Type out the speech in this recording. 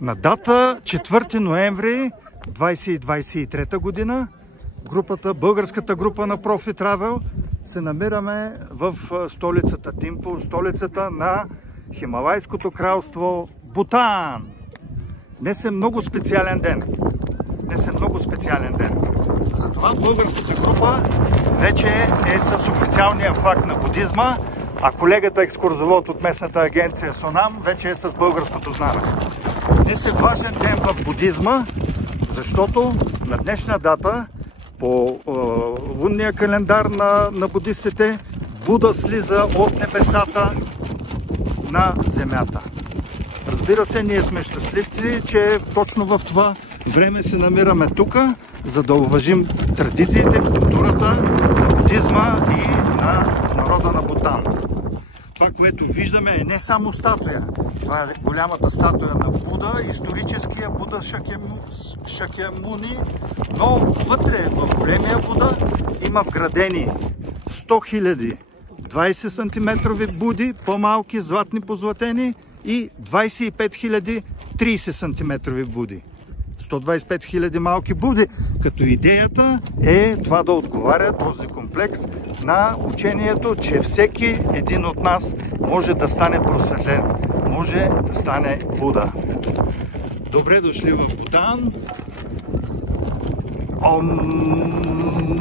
На дата 4 ноември 2023 година българската група на Профи Травел се намираме в столицата Тимпу, столицата на Хималайското кралство Бутан. Днес е много специален ден. Затова българската група вече е с официалния флаг на будизма, а колегата екскурзовод от местната агенция Сонам вече е с българското знаме. Днес е важен ден в будизма, защото на днешна дата по лунния календар на будистите Буда слиза от небесата на земята. Разбира се, ние сме щастливци, че точно в това време се намираме тук, за да уважим традициите, културата на будизма и на народа на Бутан. Това, което виждаме, е не само статуя. Това е голямата статуя на Буда, историческия Буда Шакямуни, но вътре в големия Буда има вградени 100 000 20 см буди, по-малки, златни позлатени, и 25 000 30 см буди. 125 000 малки буди, като идеята е това да отговаря този комплекс на учението, че всеки един от нас може да стане просветлен, може да стане Буда. Добре дошли в Бутан. Ом...